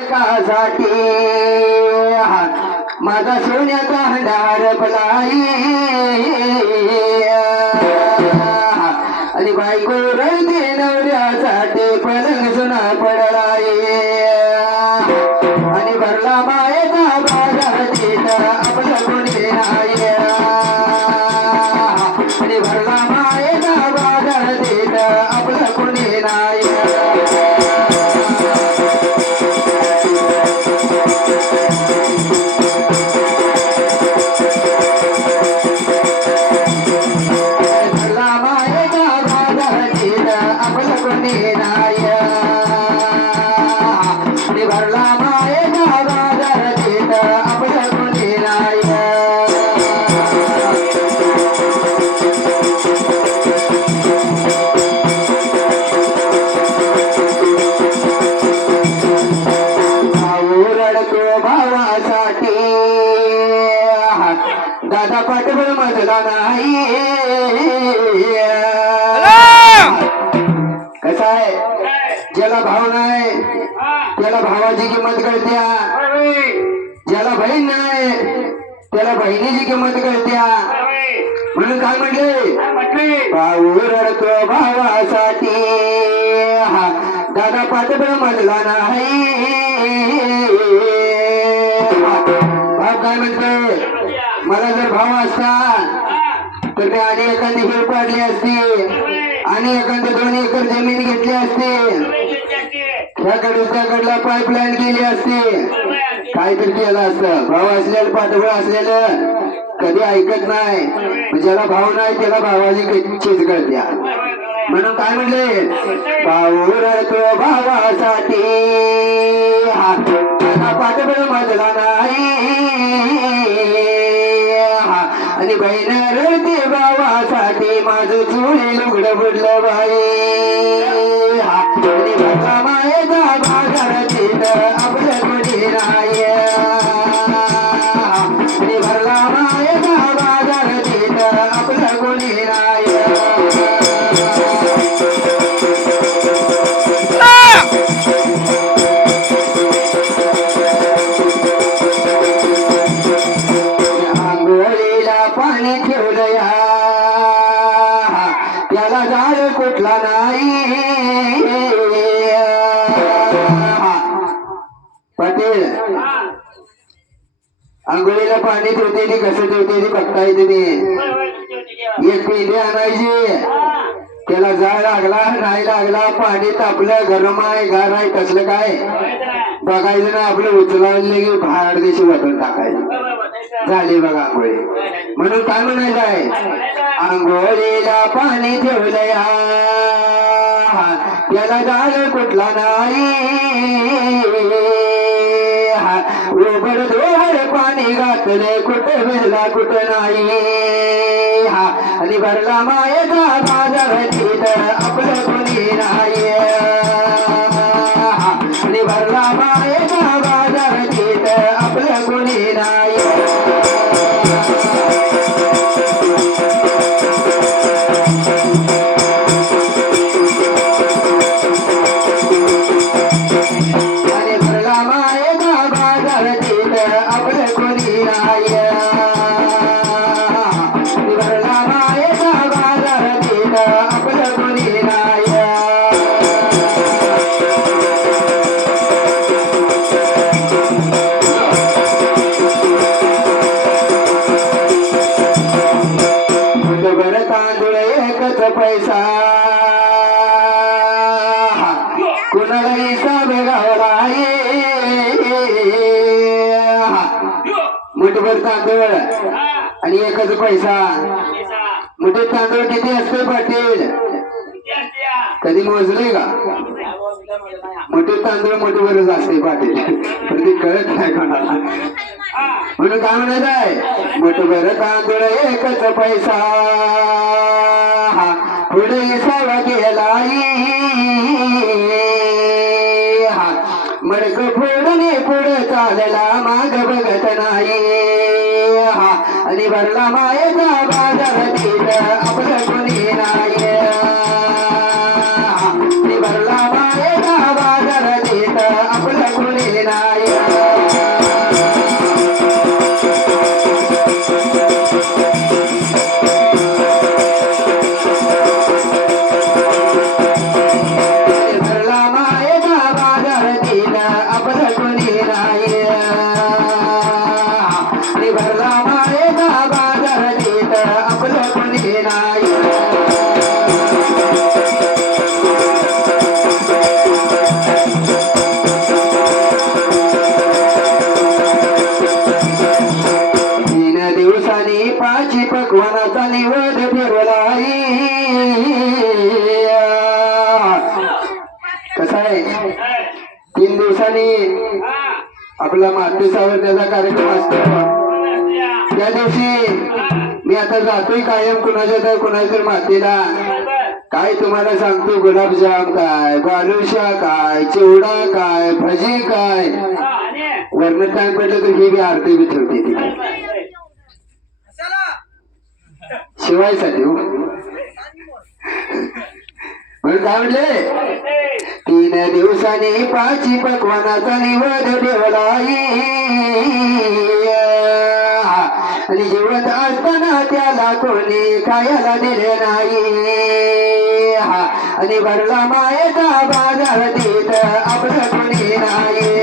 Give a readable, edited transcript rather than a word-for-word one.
साठी माझा सोन्याचा हंडार पलाई आणि बायको रडते नवऱ्यासाठी पलंग सुना पडलाय आणि भरला मायेचा बाजार तिथं आपलं कोणी नाही आणि भरला मायेचा बाजार तिथं आपलं कोणी नाही दादा पाठबळ मजला नाही कसा आहे ज्याला भाव नाही त्याला भावाची किंमत कळत्या ज्याला बहीण नाही त्याला बहिणीची किंमत कळत्या म्हणून काय म्हटले भाऊ रडतो भावासाठी दादा पाठबळ मजला नाही भाव काय म्हणते मला जर भाव असता तर मी आणि एखादी हिर पाडली असती आणि एखादी 2 एकर जमीन घेतली असती ह्याकडून त्याकडला पाईपलाईन केली असती काहीतरी केलं असतं भाव असलेलं पाठबळ असलेलं कधी ऐकत नाही ज्याला भाव नाही त्याला भावाची चीज कळत्या म्हणून काय म्हणले भाऊ रडतो भावासाठी पाठबळ मजला नाही आणि बहीण रडते भावासाठी माझं चुळे लुगडं बुडलं बाई आणि भरला मायेचा बाजार तिथं आपलं कोणी नाही आणि भरला मायेचा बाजार तिथं आपलं कोणी नाही पाणी ठेवलं त्याला झाड कुठला नाही पाटील आंघोळीला पाणी ठेवते ती कसं ठेवते ती बघताय तुम्ही एक पेंडी आणायची त्याला जाळ लागला नाही लागला पाणी तापलं गरम आहे गार आहे कसलं काय बघायचं ना आपलं उचलायला की भाड देशी वाटून टाकायचं झाली बघा आंघोळी म्हणून काय म्हणायचं आहे आंघोळीला पाणी ठेवलंय त्याला जाळ कुठला नाही उघड धोड पाणी घातले कुठे मिळला कुठं नाही आणि भरला मायेचा बाजार तिथं आपलं कोणी नाही आणि भरला मायेचा बाजार तिथं आपलं कोणी नाही पैसा कुणाला हिसाब गावला मुठभर तांदूळ आणि एकच पैसा मुठे तांदूळ किती असते पाटील कधी मोजले का मोठे तांदूळ मोठीवरच असते पाटील पण ते कळत नाही कोणाला म्हणून काय म्हणायचं आहे मुठभर तांदूळ एकच पैसा पुढे हिसाब केलाय मडक फोडणे पुढे चालला माग बघत नाही आणि भरला मायेचा बाजार तिथं आपलं कोणी नाही भरला मायेचा बाजार तिथं आपलं कोणी नाही भरला मायेचा बाजार तिला आपलं कोणी नाही भरला मायेचा बाजार तिला आपलं कोणी नाही दिवसांनी पाची पकवानाचा निवड फिरवलाई कसा आहे 3 दिवसांनी आपला माती सावरण्याचा कार्यक्रम असतो त्या दिवशी मी आता जातोय कायम कुणाच्या तर कुणाच्या मातीला काय तुम्हाला सांगतो गुलाबजाम काय बालुशा काय चिवडा काय भजी काय वर्ण काय पडलं तर ही बी आरती बी ठेवते ती शिवायसाठी हो म्हणून काय म्हणले 3 दिवसांनी पाची पकवानाचा निवड ठेवलाई आणि जिवंत असताना त्याला कोणी खायला दिले नाही आणि भरला मायेचा बाजार देत आपलं कोणी नाही